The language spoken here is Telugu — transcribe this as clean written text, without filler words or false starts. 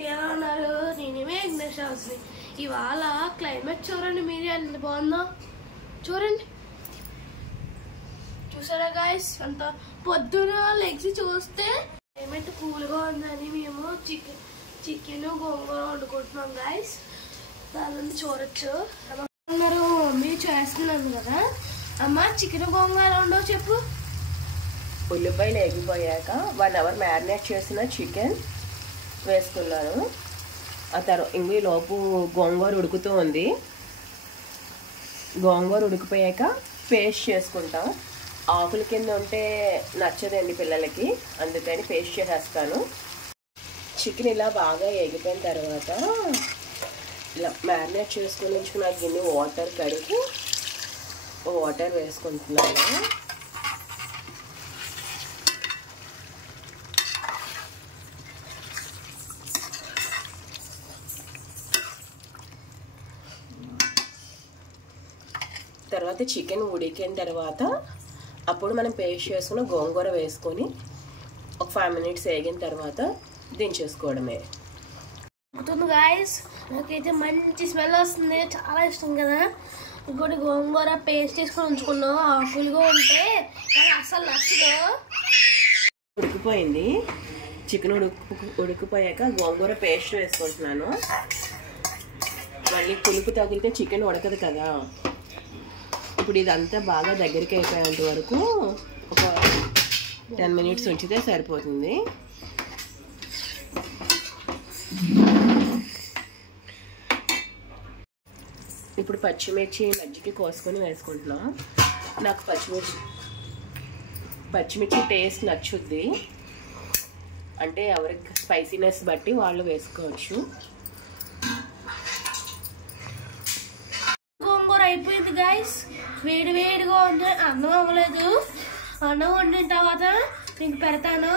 ఎలా ఉన్నారు? నేనేమే విఘ్నేశ్వరి. ఇవాళ క్లైమేట్ చూడండి, మీరే ఎంత బాగుందో చూడండి. చూసారా గాయస్? అంత పొద్దున లెగ్స్ చూస్తే క్లైమేట్ కూల్గా ఉందని మేము చికెన్ గోంగూర వండుకుంటున్నాం గాయస్. దాని చూడొచ్చు. అన్నారు మమ్మీ చేస్తున్నాను కదా. అమ్మ చికెన్ గోంగూర ఉండవు చెప్పు. ఉల్లిపాయలు ఎగిపోయాక 1 అవర్ మ్యారినేట్ చేసిన చికెన్ వేసుకున్నాను. ఆ తర్వాత ఇంగి లోపు గోంగూర ఉడుకుతూ ఉంది. గోంగూర ఉడికిపోయాక పేస్ట్ చేసుకుంటాం. ఆకుల కింద ఉంటే నచ్చదండి పిల్లలకి, అందుకని పేస్ట్ చేసేస్తాను. చికెన్ ఇలా బాగా ఎగిపోయిన తర్వాత ఇలా మ్యారినేట్ చేసుకుని ఉంచుకున్న గిన్నె వాటర్ కడిగి వాటర్ వేసుకుంటున్నాను. తర్వాత చికెన్ ఉడికిన తర్వాత అప్పుడు మనం పేస్ట్ చేసుకున్న గోంగూర వేసుకొని ఒక 5 మినిట్స్ వేగిన తర్వాత దించేసుకోవడమే. గాయస్ నాకైతే మంచి స్మెల్ వస్తుంది, చాలా ఇష్టం కదా. ఇంకోటి గోంగూర పేస్ట్ చేసుకొని ఉంచుకున్నాం. ఆకులుగా ఉంటే అసలు నచ్చదు. ఉడికిపోయింది చికెన్. ఉడికిపోయాక గోంగూర పేస్ట్ వేసుకుంటున్నాను. మళ్ళీ పులుపు తగిలితే చికెన్ ఉడకదు కదా. ఇప్పుడు ఇదంతా బాగా దగ్గరికి అయిపోయేంత వరకు ఒక 10 మినిట్స్ ఉంచితే సరిపోతుంది. ఇప్పుడు పచ్చిమిర్చి మజ్జిగ కోసుకొని వేసుకుంటున్నాం. నాకు పచ్చిమిర్చి టేస్ట్ నచ్చుద్ది, అంటే ఎవరికి స్పైసీనెస్ బట్టి వాళ్ళు వేసుకోవచ్చు. అయిపోయింది గాయస్, వేడిగా ఉంది. అన్నం అవ్వలేదు. అన్నం వండిన తర్వాత మీకు పెడతాను.